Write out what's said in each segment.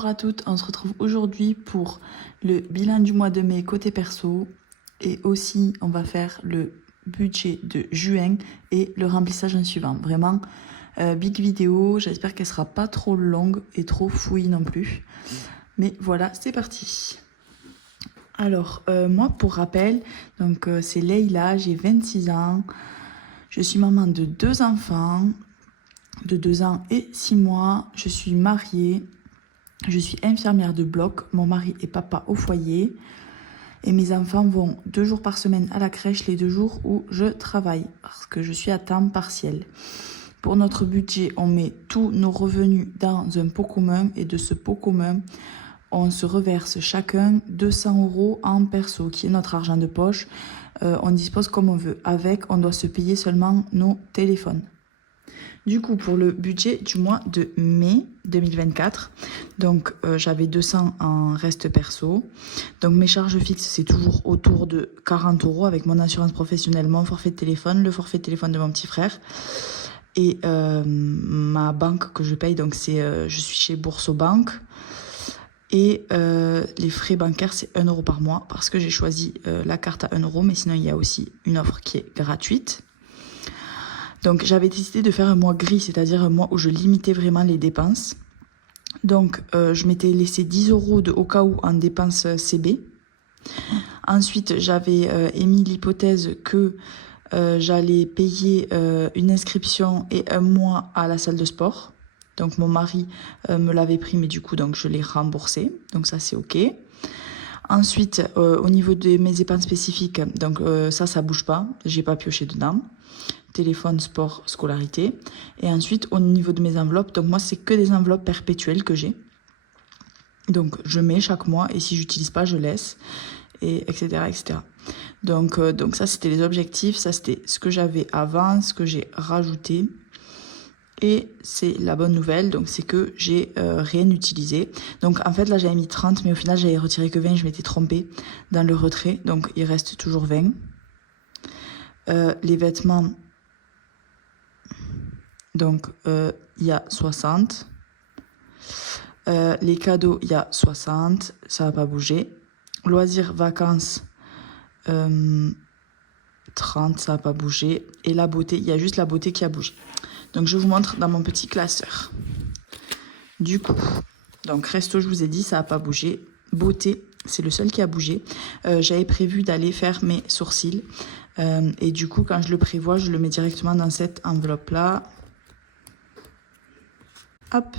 Bonjour à toutes, on se retrouve aujourd'hui pour le bilan du mois de mai côté perso et aussi on va faire le budget de juin et le remplissage en suivant. Vraiment big vidéo, j'espère qu'elle sera pas trop longue et trop fouillie non plus. Mais voilà, c'est parti. Alors moi pour rappel, donc c'est Leïla, j'ai 26 ans, je suis maman de 2 enfants de 2 ans et 6 mois, je suis mariée. Je suis infirmière de bloc, mon mari est papa au foyer et mes enfants vont 2 jours par semaine à la crèche les 2 jours où je travaille parce que je suis à temps partiel. Pour notre budget, on met tous nos revenus dans un pot commun et de ce pot commun, on se reverse chacun 200 € en perso qui est notre argent de poche. On dispose comme on veut. Avec, on doit se payer seulement nos téléphones. Du coup, pour le budget du mois de mai 2024, donc j'avais 200 en reste perso. Donc mes charges fixes, c'est toujours autour de 40 € avec mon assurance professionnelle, mon forfait de téléphone, le forfait de téléphone de mon petit frère. Et ma banque que je paye, donc c'est je suis chez Bourso-Banque. Et les frais bancaires, c'est 1 € par mois parce que j'ai choisi la carte à 1 €, mais sinon il y a aussi une offre qui est gratuite. Donc j'avais décidé de faire un mois gris, c'est-à-dire un mois où je limitais vraiment les dépenses. Donc je m'étais laissé 10 € au cas où en dépenses CB. Ensuite j'avais émis l'hypothèse que j'allais payer une inscription et un mois à la salle de sport. Donc mon mari me l'avait pris, mais du coup donc je l'ai remboursé. Donc ça c'est ok. Ensuite au niveau de mes épargnes spécifiques, donc ça bouge pas, j'ai pas pioché dedans. Téléphone, sport, scolarité. Et ensuite, au niveau de mes enveloppes, donc moi, c'est que des enveloppes perpétuelles que j'ai. Donc, je mets chaque mois et si j'utilise pas, je laisse, et etc., etc. Donc ça, c'était les objectifs. Ça, c'était ce que j'avais avant, ce que j'ai rajouté. Et c'est la bonne nouvelle, donc c'est que j'ai rien utilisé. Donc en fait, là, j'avais mis 30, mais au final, j'avais retiré que 20. Je m'étais trompée dans le retrait, donc il reste toujours 20. Les vêtements... Donc, il y a 60. Les cadeaux, il y a 60. Ça va pas bouger. Loisirs, vacances, 30. Ça va pas bouger. Et la beauté, il y a juste la beauté qui a bougé. Donc, je vous montre dans mon petit classeur. Du coup, donc resto, je vous ai dit, ça va pas bouger. Beauté, c'est le seul qui a bougé. J'avais prévu d'aller faire mes sourcils. Et du coup, quand je le prévois, je le mets directement dans cette enveloppe-là. Hop,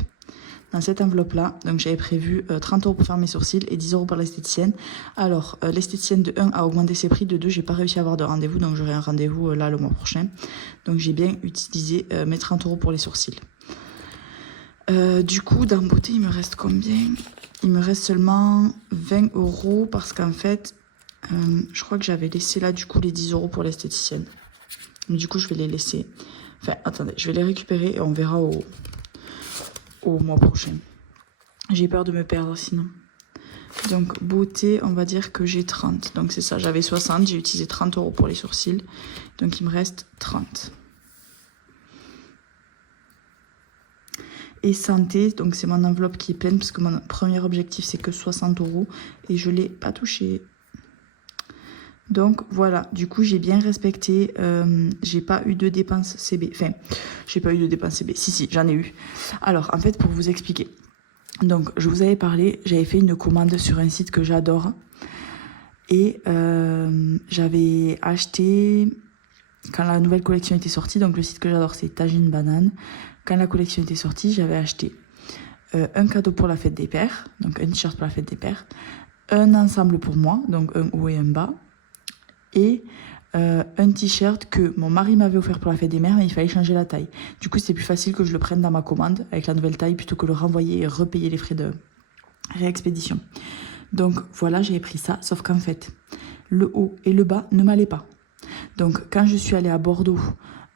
dans cette enveloppe-là, donc j'avais prévu 30 € pour faire mes sourcils et 10 € pour l'esthéticienne. Alors, l'esthéticienne de 1 a augmenté ses prix, de 2, j'ai pas réussi à avoir de rendez-vous, donc j'aurai un rendez-vous là le mois prochain. Donc j'ai bien utilisé mes 30 € pour les sourcils. Du coup, dans beauté, il me reste combien? Il me reste seulement 20 € parce qu'en fait, je crois que j'avais laissé là du coup les 10 € pour l'esthéticienne. Mais du coup, je vais les laisser. Enfin, attendez, je vais les récupérer et on verra au mois prochain. J'ai peur de me perdre sinon. Donc beauté, on va dire que j'ai 30. Donc c'est ça, j'avais 60, j'ai utilisé 30 € pour les sourcils. Donc il me reste 30. Et santé, donc c'est mon enveloppe qui est pleine parce que mon premier objectif c'est que 60 € et je l'ai pas touché. Donc voilà, du coup j'ai bien respecté, j'ai pas eu de dépenses CB, enfin j'ai pas eu de dépenses CB, si j'en ai eu. Alors en fait pour vous expliquer, donc je vous avais parlé, j'avais fait une commande sur un site que j'adore et j'avais acheté, quand la nouvelle collection était sortie, donc le site que j'adore c'est Tagine Banane, quand la collection était sortie j'avais acheté un cadeau pour la fête des pères, donc un t-shirt pour la fête des pères, un ensemble pour moi, donc un haut et un bas, et un t-shirt que mon mari m'avait offert pour la fête des mères, mais il fallait changer la taille. Du coup, c'est plus facile que je le prenne dans ma commande avec la nouvelle taille plutôt que le renvoyer et repayer les frais de réexpédition. Donc voilà, j'avais pris ça, sauf qu'en fait, le haut et le bas ne m'allaient pas. Donc quand je suis allée à Bordeaux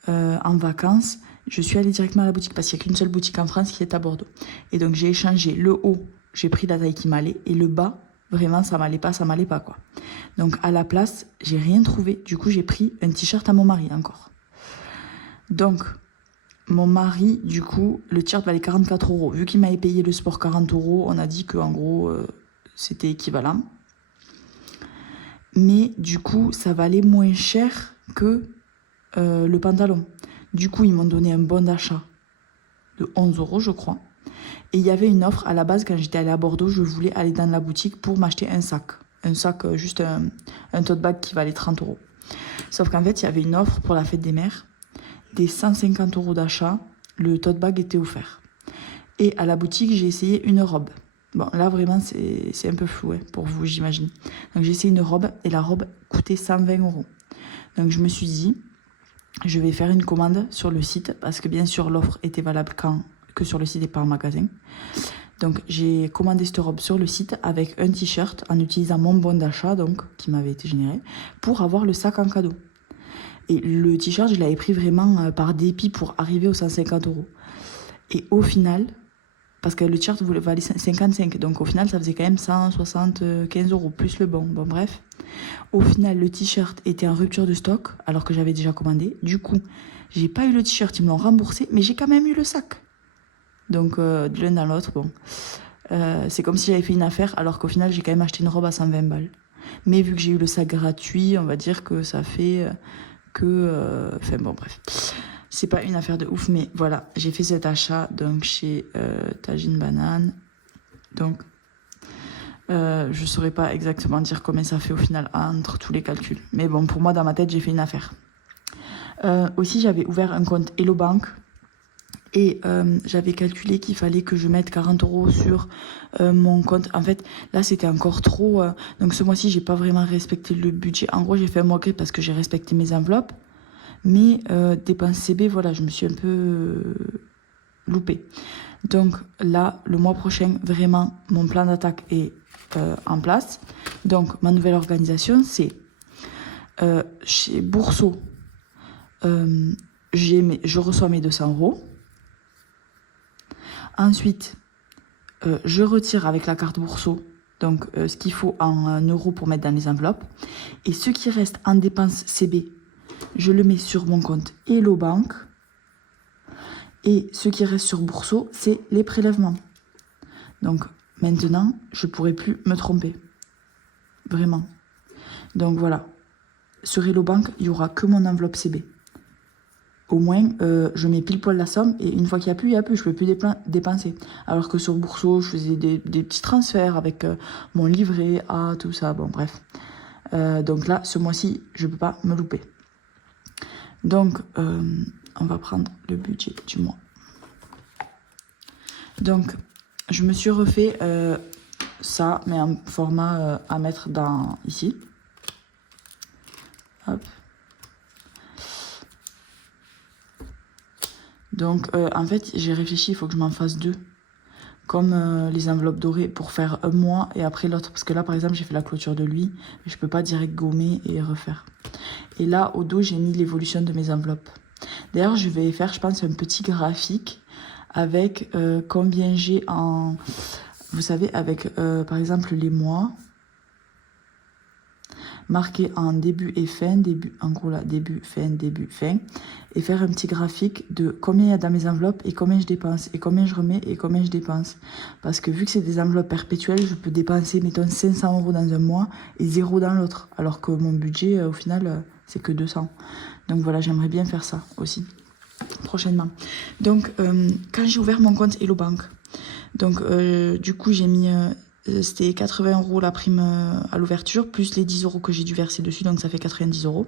en vacances, je suis allée directement à la boutique parce qu'il n'y a qu'une seule boutique en France qui est à Bordeaux. Et donc j'ai échangé le haut, j'ai pris la taille qui m'allait, et le bas, vraiment ça m'allait pas quoi. Donc à la place, j'ai rien trouvé. Du coup, j'ai pris un t-shirt à mon mari encore. Donc mon mari, du coup, le t-shirt valait 44 €. Vu qu'il m'avait payé le sport 40 €, on a dit qu'en gros, c'était équivalent. Mais du coup, ça valait moins cher que le pantalon. Du coup, ils m'ont donné un bon d'achat de 11 €, je crois. Et il y avait une offre, à la base, quand j'étais allée à Bordeaux, je voulais aller dans la boutique pour m'acheter un sac. Un sac, juste un tote bag qui valait 30 €. Sauf qu'en fait, il y avait une offre pour la fête des mères. Des 150 € d'achat, le tote bag était offert. Et à la boutique, j'ai essayé une robe. Bon, là, vraiment, c'est un peu flou pour vous, j'imagine. Donc, j'ai essayé une robe et la robe coûtait 120 €. Donc, je me suis dit, je vais faire une commande sur le site parce que, bien sûr, l'offre était valable que sur le site et pas en magasin. Donc, j'ai commandé cette robe sur le site avec un t-shirt en utilisant mon bon d'achat, donc, qui m'avait été généré, pour avoir le sac en cadeau. Et le t-shirt, je l'avais pris vraiment par dépit pour arriver aux 150 €. Et au final, parce que le t-shirt valait 55, donc au final, ça faisait quand même 175 € plus le bon. Bon, bref. Au final, le t-shirt était en rupture de stock, alors que j'avais déjà commandé. Du coup, j'ai pas eu le t-shirt, ils me l'ont remboursé, mais j'ai quand même eu le sac. Donc, de l'un dans l'autre, bon. C'est comme si j'avais fait une affaire, alors qu'au final, j'ai quand même acheté une robe à 120 balles. Mais vu que j'ai eu le sac gratuit, on va dire que ça fait enfin bon, bref. C'est pas une affaire de ouf, mais voilà, j'ai fait cet achat donc chez Tagine Banane. Donc, je saurais pas exactement dire combien ça fait au final entre tous les calculs. Mais bon, pour moi, dans ma tête, j'ai fait une affaire. Aussi, j'avais ouvert un compte Hello Bank. Et j'avais calculé qu'il fallait que je mette 40 € sur mon compte. En fait, là, c'était encore trop. Donc, ce mois-ci, j'ai pas vraiment respecté le budget. En gros, j'ai fait un mois parce que j'ai respecté mes enveloppes. Mais dépenses CB, voilà, je me suis un peu loupée. Donc, là, le mois prochain, vraiment, mon plan d'attaque est en place. Donc, ma nouvelle organisation, c'est chez Bourseau, je reçois mes 200 €. Ensuite, je retire avec la carte Bourseau donc ce qu'il faut en euros pour mettre dans les enveloppes. Et ce qui reste en dépenses CB, je le mets sur mon compte Hello Bank. Et ce qui reste sur Bourseau, c'est les prélèvements. Donc maintenant, je ne pourrai plus me tromper. Vraiment. Donc voilà. Sur Hello Bank, il n'y aura que mon enveloppe CB. Au moins, je mets pile poil la somme et une fois qu'il n'y a plus, il n'y a plus. Je ne peux plus dépenser. Alors que sur Bourseau, je faisais des petits transferts avec mon livret A, tout ça. Bon, bref. Donc là, ce mois-ci, je ne peux pas me louper. Donc, on va prendre le budget du mois. Donc, je me suis refait ça, mais en format à mettre dans ici. Hop. Donc, en fait, j'ai réfléchi, il faut que je m'en fasse deux. Comme les enveloppes dorées pour faire un mois et après l'autre. Parce que là, par exemple, j'ai fait la clôture de lui. Je ne peux pas direct gommer et refaire. Et là, au dos, j'ai mis l'évolution de mes enveloppes. D'ailleurs, je vais faire, je pense, un petit graphique avec combien j'ai en... Vous savez, avec, par exemple, les mois. Marqué en début et fin, en gros là, début, fin, et faire un petit graphique de combien il y a dans mes enveloppes et combien je dépense, et combien je remets et combien je dépense. Parce que vu que c'est des enveloppes perpétuelles, je peux dépenser, mettons, 500 € dans un mois et 0 dans l'autre, alors que mon budget, au final, c'est que 200. Donc voilà, j'aimerais bien faire ça aussi, prochainement. Donc, quand j'ai ouvert mon compte Hello Bank, donc du coup, j'ai mis... c'était 80 € la prime à l'ouverture, plus les 10 € que j'ai dû verser dessus, donc ça fait 90 €.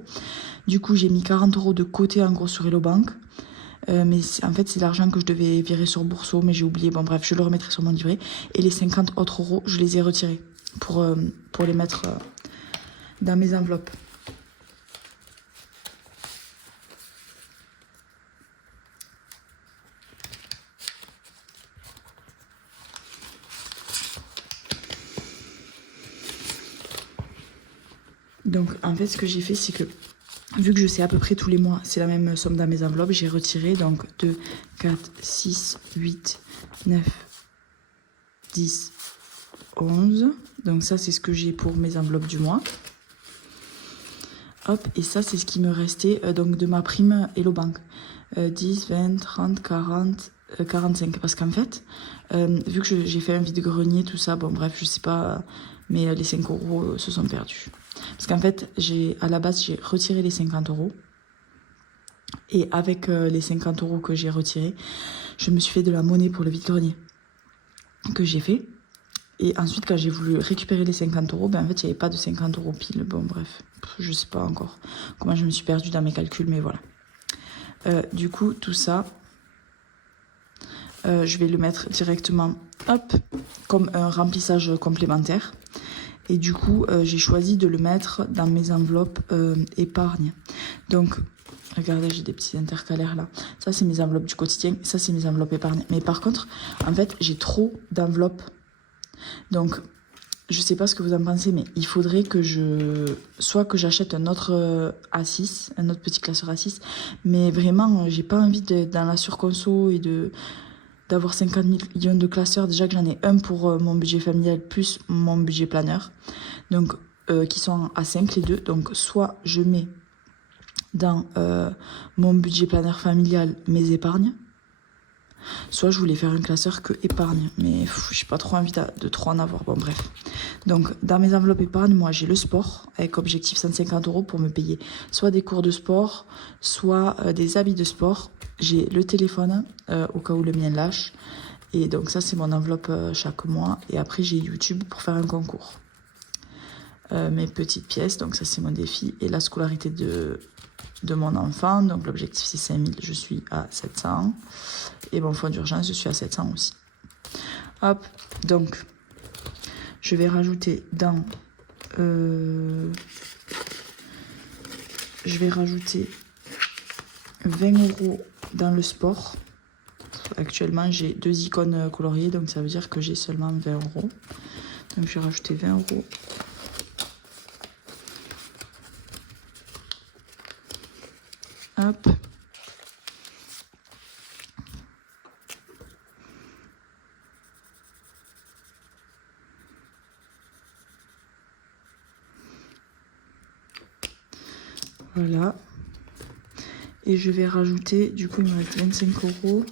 Du coup, j'ai mis 40 € de côté en gros sur Hello Bank. Mais en fait, c'est l'argent que je devais virer sur Bourseau, mais j'ai oublié. Bon bref, je le remettrai sur mon livret. Et les 50 autres €, je les ai retirés pour les mettre dans mes enveloppes. Donc, en fait, ce que j'ai fait, c'est que, vu que je sais à peu près tous les mois, c'est la même somme dans mes enveloppes, j'ai retiré donc 2, 4, 6, 8, 9, 10, 11. Donc ça, c'est ce que j'ai pour mes enveloppes du mois. Hop, et ça, c'est ce qui me restait donc de ma prime Hello Bank. 10, 20, 30, 40, 45. Parce qu'en fait, vu que j'ai fait un vide-grenier, tout ça, bon bref, je sais pas, mais les 5 euros se sont perdus. Parce qu'en fait, à la base, j'ai retiré les 50 euros. Et avec les 50 euros que j'ai retirés, je me suis fait de la monnaie pour le vide-grenier que j'ai fait. Et ensuite, quand j'ai voulu récupérer les 50 euros, ben en fait, il n'y avait pas de 50 euros pile. Bon, bref, je sais pas encore comment je me suis perdue dans mes calculs, mais voilà. Du coup, tout ça, je vais le mettre directement, hop, comme un remplissage complémentaire. Et du coup, j'ai choisi de le mettre dans mes enveloppes épargne. Donc, regardez, j'ai des petits intercalaires là. Ça, c'est mes enveloppes du quotidien. Ça, c'est mes enveloppes épargne. Mais par contre, en fait, j'ai trop d'enveloppes. Donc, je sais pas ce que vous en pensez, mais il faudrait que soit que j'achète un autre A6, un autre petit classeur A6. Mais vraiment, j'ai pas envie d'être dans la surconso et d'avoir 50 millions de classeurs. Déjà que j'en ai un pour mon budget familial plus mon budget planeur. Donc, qui sont à 5 les deux. Donc, soit je mets dans mon budget planeur familial mes épargnes, soit je voulais faire un classeur que épargne, mais j'ai pas trop envie de trop en avoir, bon bref. Donc dans mes enveloppes épargne, moi j'ai le sport avec objectif 150 euros pour me payer soit des cours de sport, soit des habits de sport. J'ai le téléphone au cas où le mien lâche, et donc ça c'est mon enveloppe chaque mois, et après j'ai YouTube pour faire un concours. Mes petites pièces, donc ça c'est mon défi, et la scolarité de mon enfant, donc l'objectif c'est 5000, je suis à 700, et mon fonds d'urgence je suis à 700 aussi. Hop, donc je vais rajouter dans je vais rajouter 20 euros dans le sport. Actuellement j'ai 2 icônes coloriées, donc ça veut dire que j'ai seulement 20 euros, donc je vais rajouter 20 euros. Hop. Voilà. Et je vais rajouter, du coup il me reste 25 euros.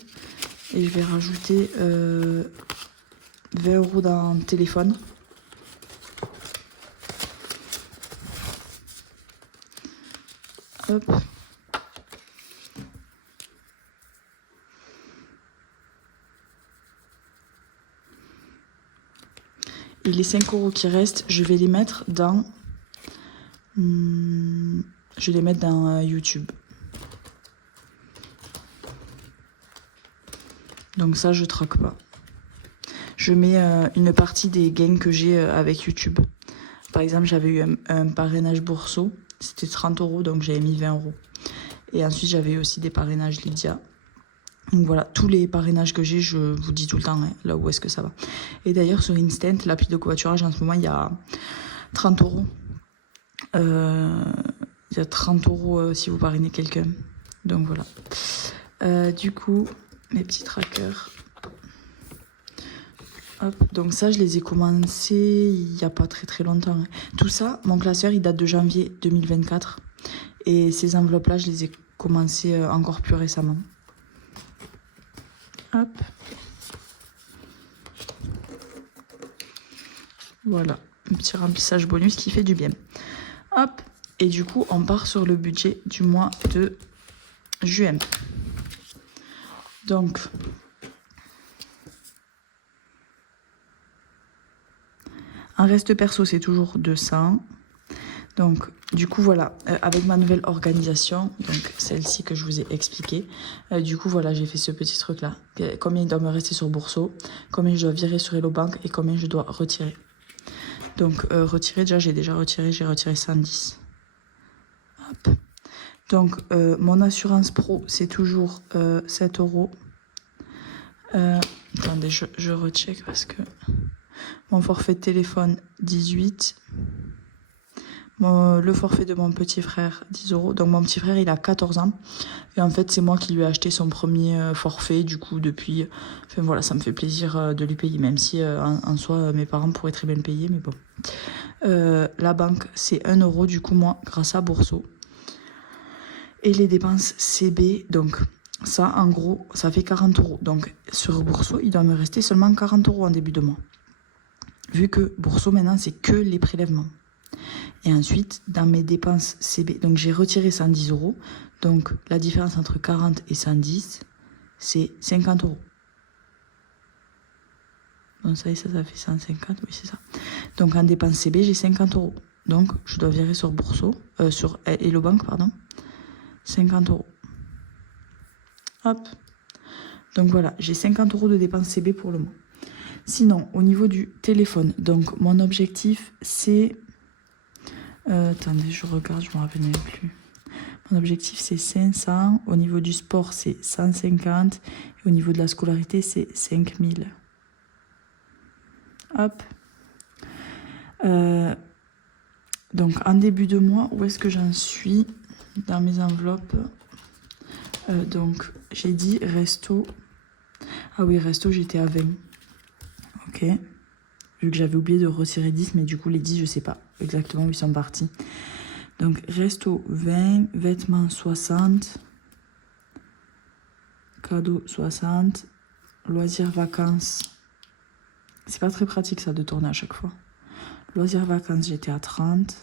Et je vais rajouter 20 euros dans le téléphone. Hop. Et les 5 euros qui restent, je vais les mettre dans... je vais les mettre dans YouTube. Donc ça, je traque pas. Je mets une partie des gains que j'ai avec YouTube. Par exemple, j'avais eu un parrainage Bourseau. C'était 30 euros, donc j'avais mis 20 euros. Et ensuite, j'avais aussi des parrainages Lydia. Donc voilà, tous les parrainages que j'ai, je vous dis tout le temps, hein, là où est-ce que ça va. Et d'ailleurs, sur Instant, l'appli de covoiturage, en ce moment, il y a 30 euros. Il y a 30 euros si vous parrainez quelqu'un. Donc voilà. Du coup, mes petits trackers. Hop, donc ça, je les ai commencés il n'y a pas très longtemps. Hein. Tout ça, mon classeur, il date de janvier 2024. Et ces enveloppes-là, je les ai commencées encore plus récemment. Hop. Voilà, un petit remplissage bonus qui fait du bien. Hop. Et du coup, on part sur le budget du mois de juin. Donc, un reste perso, c'est toujours 200. Donc, du coup, voilà, avec ma nouvelle organisation, donc celle-ci que je vous ai expliquée, du coup, voilà, j'ai fait ce petit truc-là. Combien il doit me rester sur Bourseau, combien je dois virer sur Hello Bank et combien je dois retirer. Donc, retirer, déjà, j'ai retiré 110. Hop. Donc, mon assurance pro, c'est toujours 7 euros. Attendez, je recheck parce que mon forfait de téléphone, 18. le forfait de mon petit frère, 10 €. Donc mon petit frère, il a 14 ans. Et en fait, c'est moi qui lui ai acheté son premier forfait. Du coup, depuis... Enfin voilà, ça me fait plaisir de lui payer, même si en soi, mes parents pourraient très bien le payer, mais bon. La banque, c'est 1 € du coup, moi, grâce à Bourseau. Et les dépenses CB, donc ça, en gros, ça fait 40 €. Donc sur Bourseau, il doit me rester seulement 40 € en début de mois. Vu que Bourseau, maintenant, c'est que les prélèvements. Et ensuite, dans mes dépenses CB, donc j'ai retiré 110 €. Donc la différence entre 40 et 110, c'est 50 €. Donc ça fait 150, oui c'est ça. Donc en dépenses CB, j'ai 50 €. Donc je dois virer sur Bourseau, sur Hello Bank, pardon, 50 €. Hop. Donc voilà, j'ai 50 € de dépenses CB pour le mois. Sinon, au niveau du téléphone, donc mon objectif c'est... attendez, je regarde, je me rappelle même plus. Mon objectif c'est 500, au niveau du sport c'est 150, et au niveau de la scolarité c'est 5000. Hop. Donc en début de mois, où est-ce que j'en suis dans mes enveloppes? Donc j'ai dit resto. Ah oui, resto, j'étais à 20. Ok. Vu que j'avais oublié de retirer 10, mais du coup les 10, je sais pas exactement où ils sont partis. Donc resto 20, vêtements 60, cadeaux 60, loisirs vacances. C'est pas très pratique ça de tourner à chaque fois. Loisirs vacances, j'étais à 30.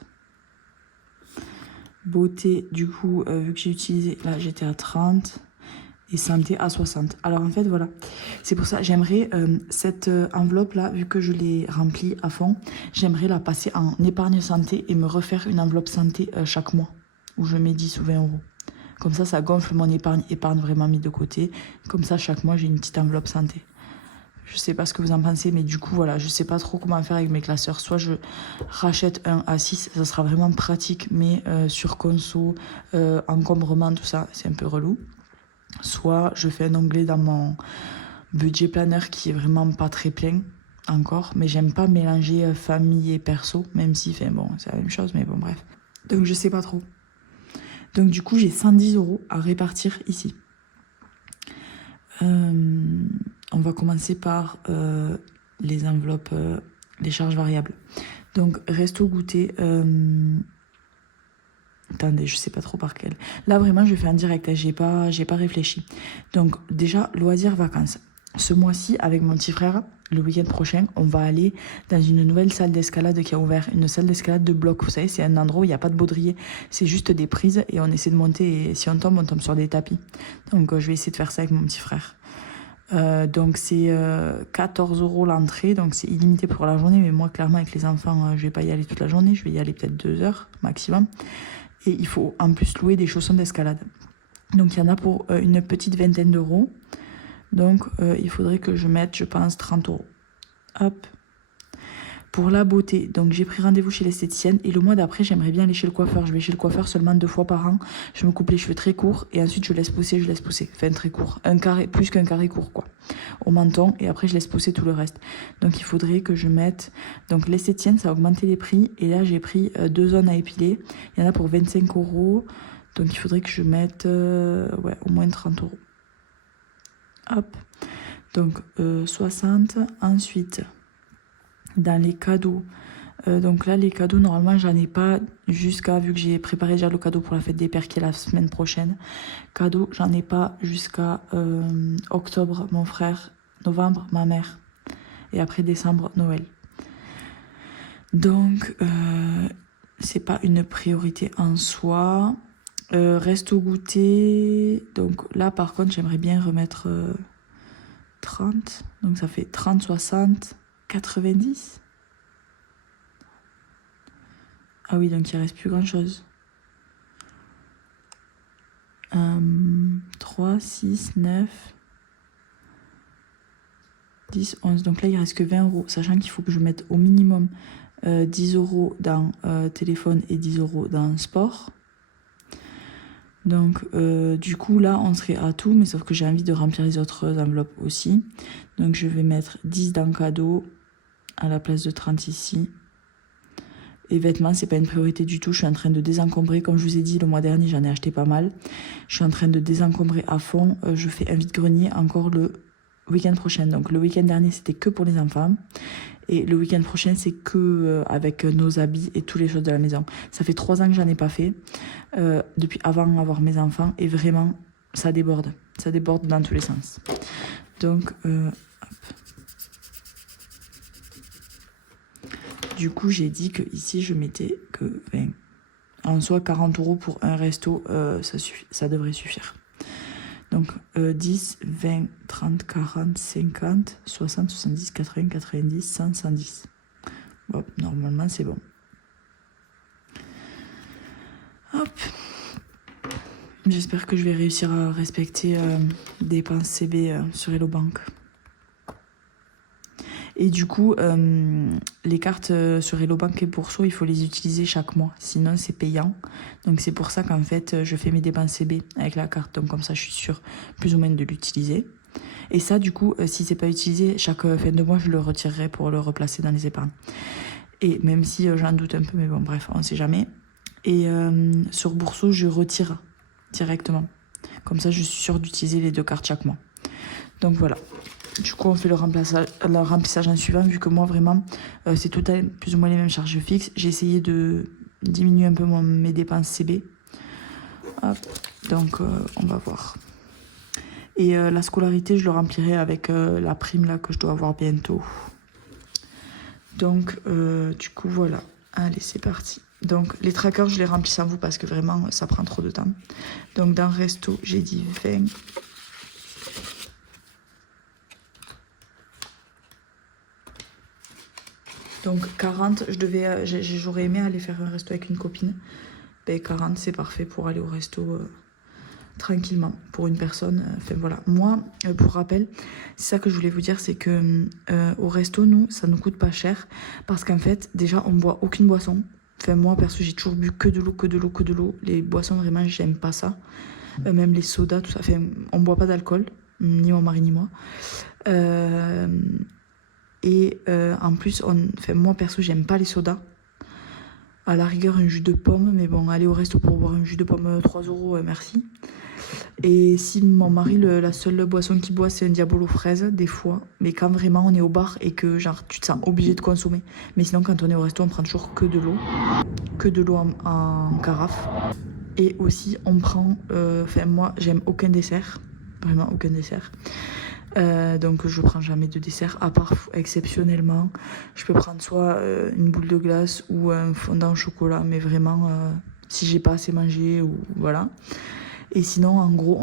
Beauté, du coup, vu que j'ai utilisé, là j'étais à 30. Et santé à 60. Alors en fait, voilà. C'est pour ça, j'aimerais cette enveloppe-là, vu que je l'ai remplie à fond, j'aimerais la passer en épargne santé et me refaire une enveloppe santé chaque mois, où je mets 10 ou 20 €. Comme ça gonfle mon épargne vraiment mis de côté. Comme ça, chaque mois, j'ai une petite enveloppe santé. Je sais pas ce que vous en pensez, mais du coup, voilà, je sais pas trop comment faire avec mes classeurs. Soit je rachète un A6, ça sera vraiment pratique, mais sur conso, encombrement, tout ça, c'est un peu relou. Soit je fais un onglet dans mon budget planner qui est vraiment pas très plein encore, mais j'aime pas mélanger famille et perso, même si, enfin bon, c'est la même chose, mais bon, bref. Donc je sais pas trop. Donc du coup, j'ai 110 € à répartir ici. On va commencer par les enveloppes, les charges variables. Donc resto goûter. Attendez, je sais pas trop par quel. Là, vraiment, je fais en direct. J'ai pas réfléchi. Donc, déjà, loisirs, vacances. Ce mois-ci, avec mon petit frère, le week-end prochain, on va aller dans une nouvelle salle d'escalade qui a ouvert. Une salle d'escalade de bloc. Vous savez, c'est un endroit où il n'y a pas de baudrier. C'est juste des prises et on essaie de monter. Et si on tombe sur des tapis. Donc, je vais essayer de faire ça avec mon petit frère. Donc, c'est 14 € l'entrée. Donc, c'est illimité pour la journée. Mais moi, clairement, avec les enfants, je vais pas y aller toute la journée. Je vais y aller peut-être 2 heures maximum. Et il faut en plus louer des chaussons d'escalade. Donc il y en a pour une petite vingtaine d'euros. Donc il faudrait que je mette, je pense, 30 €. Hop. Pour la beauté, donc j'ai pris rendez-vous chez l'esthéticienne. Et le mois d'après, j'aimerais bien aller chez le coiffeur. Je vais chez le coiffeur seulement 2 fois par an. Je me coupe les cheveux très courts. Et ensuite, je laisse pousser. Enfin, très court. Un carré, plus qu'un carré court, quoi. Au menton. Et après, je laisse pousser tout le reste. Donc il faudrait que je mette... Donc l'esthéticienne, ça a augmenté les prix. Et là, j'ai pris 2 zones à épiler. Il y en a pour 25 €. Donc il faudrait que je mette ouais, au moins 30 €. Hop. Donc 60. Ensuite, dans les cadeaux... donc là, les cadeaux, normalement, j'en ai pas jusqu'à... Vu que j'ai préparé déjà le cadeau pour la fête des pères qui est la semaine prochaine. Cadeau, j'en ai pas jusqu'à octobre, mon frère. Novembre, ma mère. Et après décembre, Noël. Donc, c'est pas une priorité en soi. Resto goûter. Donc là, par contre, j'aimerais bien remettre 30. Donc ça fait 30, 60, 90. Ah oui, donc il ne reste plus grand-chose. 3, 6, 9, 10, 11. Donc là, il ne reste que 20 €. Sachant qu'il faut que je mette au minimum 10 € dans téléphone et 10 € dans sport. Donc, du coup, là, on serait à tout. Mais sauf que j'ai envie de remplir les autres enveloppes aussi. Donc, je vais mettre 10 dans cadeau à la place de 30 ici. les vêtements, c'est pas une priorité du tout. Je suis en train de désencombrer. Comme je vous ai dit, le mois dernier, j'en ai acheté pas mal. Je suis en train de désencombrer à fond. Je fais un vide-grenier encore le week-end prochain. Donc le week-end dernier, c'était que pour les enfants. Et le week-end prochain, c'est que avec nos habits et toutes les choses de la maison. Ça fait 3 ans que j'en ai pas fait. Depuis avant d'avoir mes enfants. Et vraiment, ça déborde. Ça déborde dans tous les sens. Donc, hop. Du coup, j'ai dit que ici je mettais que 20. En soi, 40 € pour un resto, ça devrait suffire. Donc, 10, 20, 30, 40, 50, 60, 70, 80, 90, 100, 110. Bon, normalement, c'est bon. Hop. J'espère que je vais réussir à respecter des dépenses CB sur Hello Bank. Et du coup, les cartes sur Hello Bank et Bourso, il faut les utiliser chaque mois. Sinon, c'est payant. Donc, c'est pour ça qu'en fait, je fais mes dépenses CB avec la carte. Donc, comme ça, je suis sûre plus ou moins de l'utiliser. Et ça, du coup, si c'est pas utilisé, chaque fin de mois, je le retirerai pour le replacer dans les épargnes. Et même si j'en doute un peu, mais bon, bref, on sait jamais. Et sur Bourso, je retire directement. Comme ça, je suis sûre d'utiliser les 2 cartes chaque mois. Donc, voilà. Du coup, on fait le remplissage en suivant, vu que moi, vraiment, c'est tout à plus ou moins les mêmes charges fixes. J'ai essayé de diminuer un peu mes dépenses CB. Hop. Donc, on va voir. Et la scolarité, je le remplirai avec la prime là que je dois avoir bientôt. Donc, du coup, voilà. Allez, c'est parti. Donc, les trackers, je les remplis sans vous parce que vraiment, ça prend trop de temps. Donc, dans Resto, j'ai dit 20. Donc 40, j'aurais aimé aller faire un resto avec une copine. Ben 40, c'est parfait pour aller au resto tranquillement, pour une personne. Enfin voilà, moi, pour rappel, c'est ça que je voulais vous dire, c'est que au resto, nous, ça nous coûte pas cher. Parce qu'en fait, déjà, on boit aucune boisson. Enfin moi, perso, j'ai toujours bu que de l'eau, que de l'eau, que de l'eau. Les boissons, vraiment, j'aime pas ça. Même les sodas, tout ça. Enfin, on boit pas d'alcool, ni mon mari, ni moi. Et en plus, moi perso, j'aime pas les sodas. À la rigueur, un jus de pomme, mais bon, aller au resto pour boire un jus de pomme 3 €, merci. Et si mon mari, la seule boisson qu'il boit, c'est un Diabolo fraise, des fois. Mais quand vraiment on est au bar et que genre tu te sens obligé de consommer. Mais sinon, quand on est au resto, on prend toujours que de l'eau. Que de l'eau en carafe. Et aussi, on prend... moi, j'aime aucun dessert. Vraiment aucun dessert. Donc je prends jamais de dessert, à part exceptionnellement je peux prendre soit une boule de glace ou un fondant au chocolat, mais vraiment si j'ai pas assez mangé ou voilà. Et sinon en gros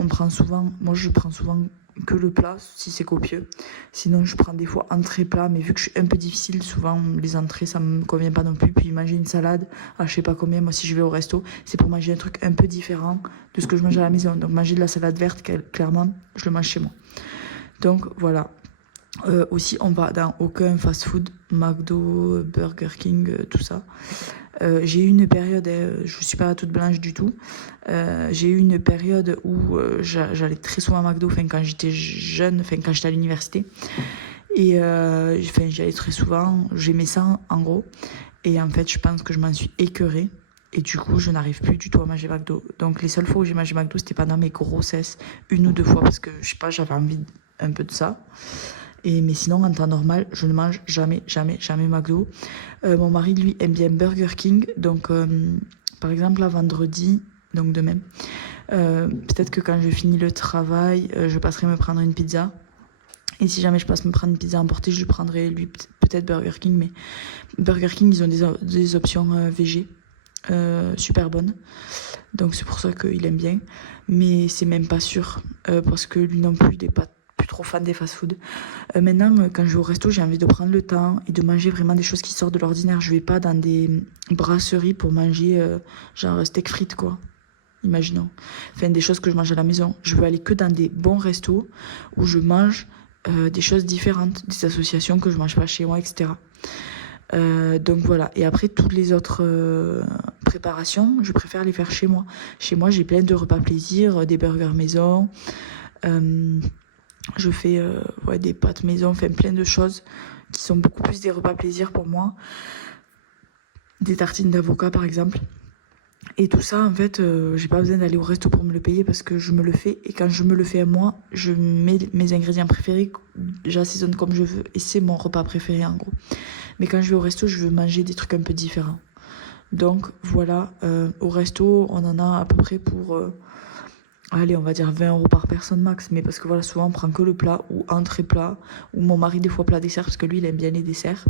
moi je prends souvent que le plat si c'est copieux, sinon je prends des fois entrée plat, mais vu que je suis un peu difficile, souvent les entrées ça me convient pas non plus. Puis manger une salade je sais pas combien, moi si je vais au resto c'est pour manger un truc un peu différent de ce que je mange à la maison. Donc manger de la salade verte, clairement je le mange chez moi. Donc voilà. Aussi, on va dans aucun fast-food, McDo, Burger King, tout ça. J'ai eu une période, je suis pas toute blanche du tout. J'ai eu une période où j'allais très souvent à McDo, quand j'étais jeune, quand j'étais à l'université. Et j'y allais très souvent, j'aimais ça en gros. Et en fait, je pense que je m'en suis écœurée. Et du coup, je n'arrive plus du tout à manger McDo. Donc les seules fois où j'ai mangé McDo, c'était pendant mes grossesses, 1 ou 2 fois, parce que je sais pas, j'avais envie un peu de ça. Mais sinon, en temps normal, je ne mange jamais McDo. Mon mari, lui, aime bien Burger King. Donc, par exemple, là, vendredi, donc demain, peut-être que quand je finis le travail, je passerai me prendre une pizza. Et si jamais je passe me prendre une pizza emportée, je prendrai, lui, peut-être Burger King. Mais Burger King, ils ont des options végé. Super bonnes. Donc, c'est pour ça qu'il aime bien. Mais c'est même pas sûr. Parce que lui non plus, il n'est pas plus trop fan des fast-food. Maintenant, quand je vais au resto, j'ai envie de prendre le temps et de manger vraiment des choses qui sortent de l'ordinaire. Je vais pas dans des brasseries pour manger genre steak frites, quoi. Imaginons. Enfin, des choses que je mange à la maison. Je veux aller que dans des bons restos où je mange des choses différentes, des associations que je mange pas chez moi, etc. Donc voilà. Et après, toutes les autres préparations, je préfère les faire chez moi. Chez moi, j'ai plein de repas plaisir, des burgers maison. Je fais des pâtes maison, enfin plein de choses qui sont beaucoup plus des repas plaisir pour moi. des tartines d'avocat par exemple. Et tout ça, en fait, j'ai pas besoin d'aller au resto pour me le payer parce que je me le fais. Et quand je me le fais à moi, je mets mes ingrédients préférés, j'assaisonne comme je veux. Et c'est mon repas préféré en gros. Mais quand je vais au resto, je veux manger des trucs un peu différents. Donc voilà, au resto, on en a à peu près pour, allez, on va dire 20 € par personne max. Mais parce que voilà, souvent on prend que le plat ou entrée plat. Ou mon mari des fois plat dessert parce que lui il aime bien les desserts.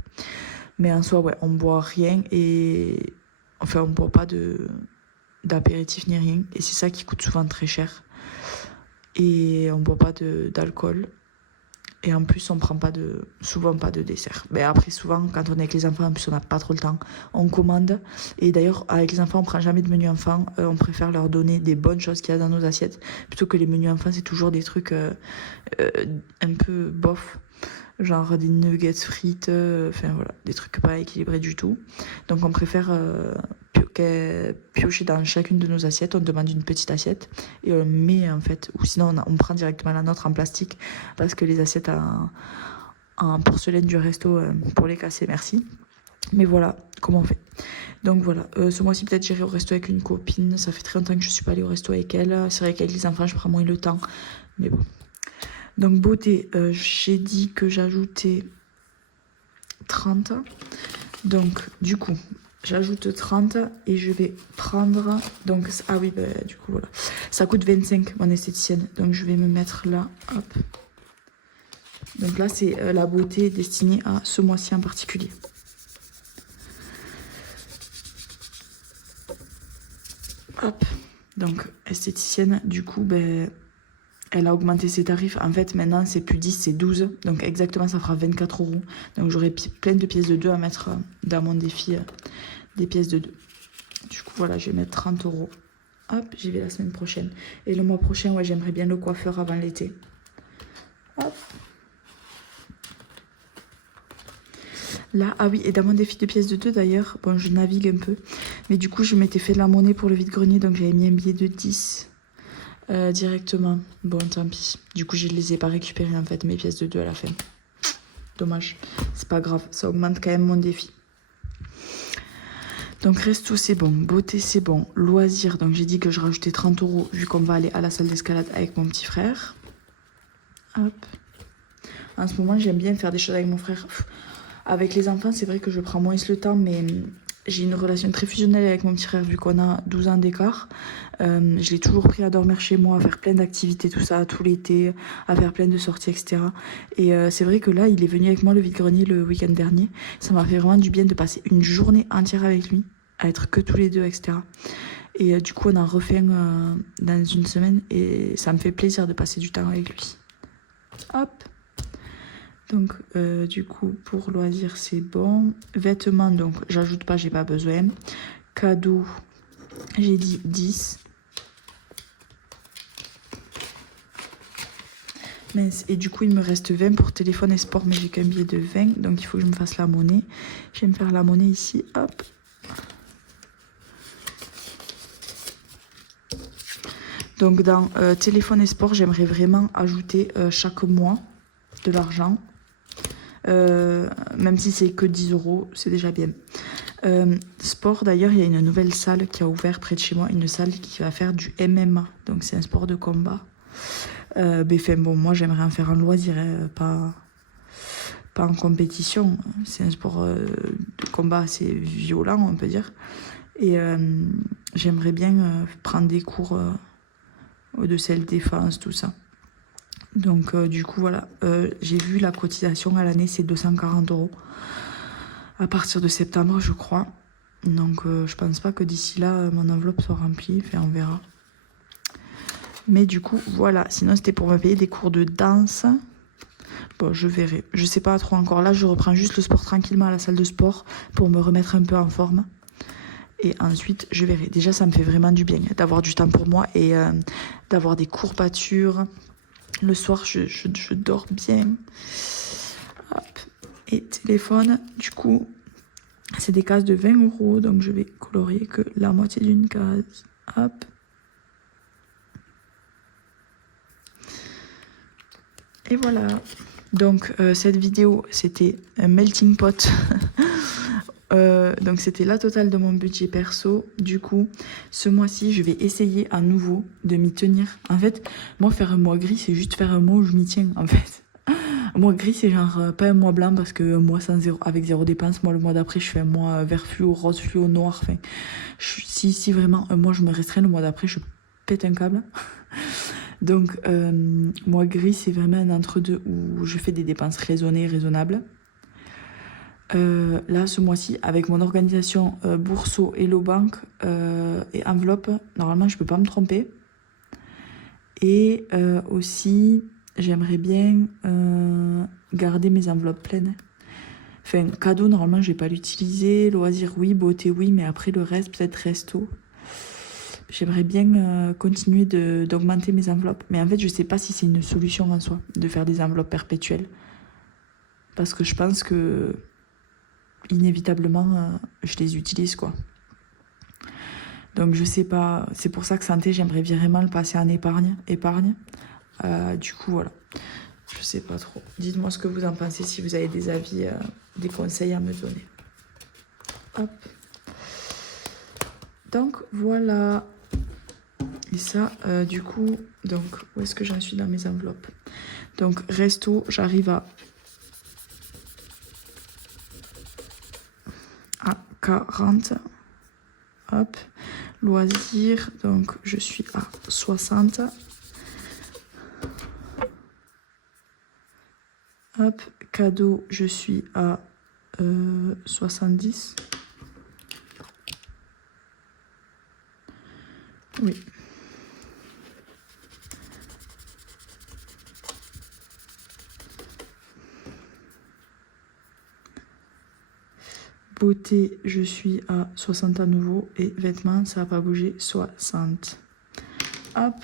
Mais en soi, ouais, on boit rien et... Enfin, on boit pas d'apéritif ni rien. Et c'est ça qui coûte souvent très cher. Et on boit pas d'alcool. Et en plus, on prend souvent pas de dessert. Mais après, souvent, quand on est avec les enfants, en plus, on n'a pas trop le temps. On commande. Et d'ailleurs, avec les enfants, on prend jamais de menu enfant. On préfère leur donner des bonnes choses qu'il y a dans nos assiettes. Plutôt que les menus enfants, c'est toujours des trucs un peu bof. Genre des nuggets frites, enfin voilà, des trucs pas équilibrés du tout. Donc on préfère piocher dans chacune de nos assiettes, on demande une petite assiette et on met en fait, ou sinon on prend directement la nôtre en plastique parce que les assiettes en porcelaine du resto, pour les casser, merci. Mais voilà comment on fait. Donc voilà, ce mois-ci peut-être j'irai au resto avec une copine, ça fait très longtemps que je suis pas allée au resto avec elle. C'est vrai qu'avec les enfants je prends moins le temps, mais bon. Donc beauté, j'ai dit que j'ajoutais 30. Donc du coup, j'ajoute 30 et je vais prendre... Donc, ah oui, bah, du coup, voilà. Ça coûte 25, mon esthéticienne. Donc je vais me mettre là, hop. Donc là, c'est la beauté destinée à ce mois-ci en particulier. Hop. Donc, esthéticienne, du coup, ben... Elle a augmenté ses tarifs. En fait, maintenant, c'est plus 10, c'est 12. Donc, exactement, ça fera 24 €. Donc, j'aurai plein de pièces de 2 à mettre dans mon défi des pièces de 2. Du coup, voilà, je vais mettre 30 €. Hop, j'y vais la semaine prochaine. Et le mois prochain, ouais, j'aimerais bien le coiffeur avant l'été. Hop. Là, ah oui, et dans mon défi de pièces de 2, d'ailleurs, bon, je navigue un peu. Mais du coup, je m'étais fait de la monnaie pour le vide-grenier. Donc, j'avais mis un billet de 10. Directement. Bon, tant pis. Du coup, je ne les ai pas récupérées en fait, mes pièces de 2 à la fin. Dommage. C'est pas grave. Ça augmente quand même mon défi. Donc, resto, c'est bon. Beauté, c'est bon. Loisirs. Donc, j'ai dit que je rajoutais 30 € vu qu'on va aller à la salle d'escalade avec mon petit frère. Hop. En ce moment, j'aime bien faire des choses avec mon frère. Avec les enfants, c'est vrai que je prends moins le temps, mais... J'ai une relation très fusionnelle avec mon petit frère vu qu'on a 12 ans d'écart. Je l'ai toujours pris à dormir chez moi, à faire plein d'activités, tout ça, tout l'été, à faire plein de sorties, etc. Et c'est vrai que là, il est venu avec moi le vide-grenier le week-end dernier. Ça m'a fait vraiment du bien de passer une journée entière avec lui, à être que tous les deux, etc. Et du coup, on en refait un dans une semaine et ça me fait plaisir de passer du temps avec lui. Hop. Donc, du coup, pour loisirs, c'est bon. Vêtements, donc, j'ajoute pas, j'ai pas besoin. Cadeaux, j'ai dit 10. Mince, et du coup, il me reste 20 pour téléphone et sport, mais j'ai qu'un billet de 20. Donc, il faut que je me fasse la monnaie. Je vais me faire la monnaie ici, hop. Donc, dans téléphone et sport, j'aimerais vraiment ajouter chaque mois de l'argent. Même si c'est que 10 €, c'est déjà bien. Sport, d'ailleurs, il y a une nouvelle salle qui a ouvert près de chez moi, une salle qui va faire du MMA, donc c'est un sport de combat. Mais enfin, bon, moi j'aimerais en faire un loisir, pas en compétition. C'est un sport de combat assez violent, on peut dire. Et j'aimerais bien prendre des cours de self-défense, tout ça. Donc du coup voilà, j'ai vu la cotisation à l'année c'est 240 € à partir de septembre je crois. Donc je pense pas que d'ici là mon enveloppe soit remplie, enfin on verra. Mais du coup voilà, sinon c'était pour me payer des cours de danse. Bon je verrai, je sais pas trop encore. Là je reprends juste le sport tranquillement à la salle de sport pour me remettre un peu en forme. Et ensuite je verrai. Déjà ça me fait vraiment du bien d'avoir du temps pour moi et d'avoir des courbatures. Le soir, je dors bien. Hop. Et téléphone, du coup, c'est des cases de 20 €. Donc, je vais colorier que la moitié d'une case. Hop. Et voilà. Donc, cette vidéo, c'était un melting pot Donc c'était la totale de mon budget perso. Du coup, ce mois-ci, je vais essayer à nouveau de m'y tenir. En fait, moi, faire un mois gris, c'est juste faire un mois où je m'y tiens, en fait. Un mois gris, c'est genre pas un mois blanc parce que un mois avec zéro dépense. Moi, le mois d'après, je fais un mois vert fluo, rose fluo, noir. Enfin, si vraiment un mois, je me restreins, le mois d'après, je pète un câble. Donc, mois gris, c'est vraiment un entre-deux où je fais des dépenses raisonnées, raisonnables. Là, ce mois-ci, avec mon organisation Bourseau, Hello Bank et enveloppe, normalement, je peux pas me tromper. Et aussi, j'aimerais bien garder mes enveloppes pleines. Enfin, cadeau, normalement, je vais pas l'utiliser. Loisirs, oui. Beauté, oui. Mais après, le reste, peut-être resto. J'aimerais bien continuer d'augmenter mes enveloppes. Mais en fait, je sais pas si c'est une solution en soi, de faire des enveloppes perpétuelles. Parce que je pense que inévitablement, je les utilise, quoi. Donc, je sais pas. C'est pour ça que santé, j'aimerais vraiment le passer en épargne. Du coup, voilà. Je sais pas trop. Dites-moi ce que vous en pensez, si vous avez des avis, des conseils à me donner. Hop. Donc, voilà. Et ça, du coup, donc, où est-ce que j'en suis dans mes enveloppes? Donc, resto, j'arrive à 40. Hop. Loisirs, donc, je suis à 60. Hop. Cadeau, je suis à 70. Oui. Beauté, je suis à 60 à nouveau. Et vêtements, ça n'a pas bougé, 60. Hop.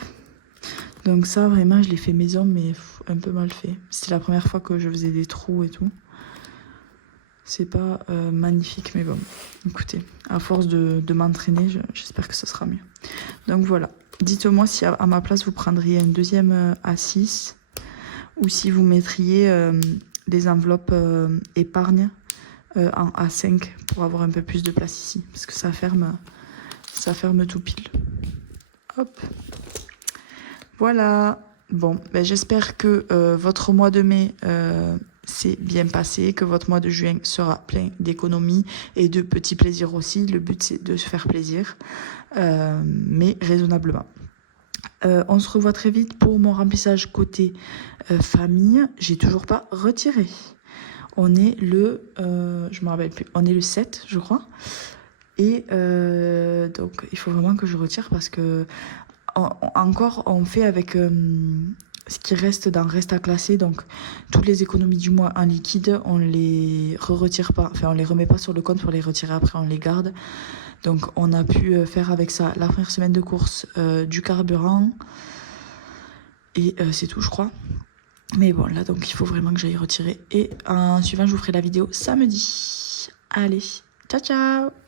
Donc ça, vraiment, je l'ai fait maison, mais un peu mal fait. C'était la première fois que je faisais des trous et tout. C'est pas magnifique, mais bon. Écoutez, à force de m'entraîner, j'espère que ce sera mieux. Donc voilà. Dites-moi si à ma place, vous prendriez un deuxième A6 ou si vous mettriez des enveloppes épargne en A5 pour avoir un peu plus de place ici. Parce que ça ferme tout pile. Hop. Voilà. Bon, ben j'espère que votre mois de mai s'est bien passé, que votre mois de juin sera plein d'économies et de petits plaisirs aussi. Le but, c'est de se faire plaisir, mais raisonnablement. On se revoit très vite pour mon remplissage côté famille. J'ai toujours pas retiré. On est je me rappelle plus, on est le 7, je crois. Et donc, il faut vraiment que je retire parce que encore, on fait avec ce qui reste dans reste à classer. Donc, toutes les économies du mois en liquide, on les retire pas. Enfin, on les remet pas sur le compte pour les retirer après, on les garde. Donc, on a pu faire avec ça la première semaine de course du carburant. Et c'est tout, je crois. Mais bon, là, donc, il faut vraiment que j'aille retirer. Et en suivant, je vous ferai la vidéo samedi. Allez, ciao, ciao!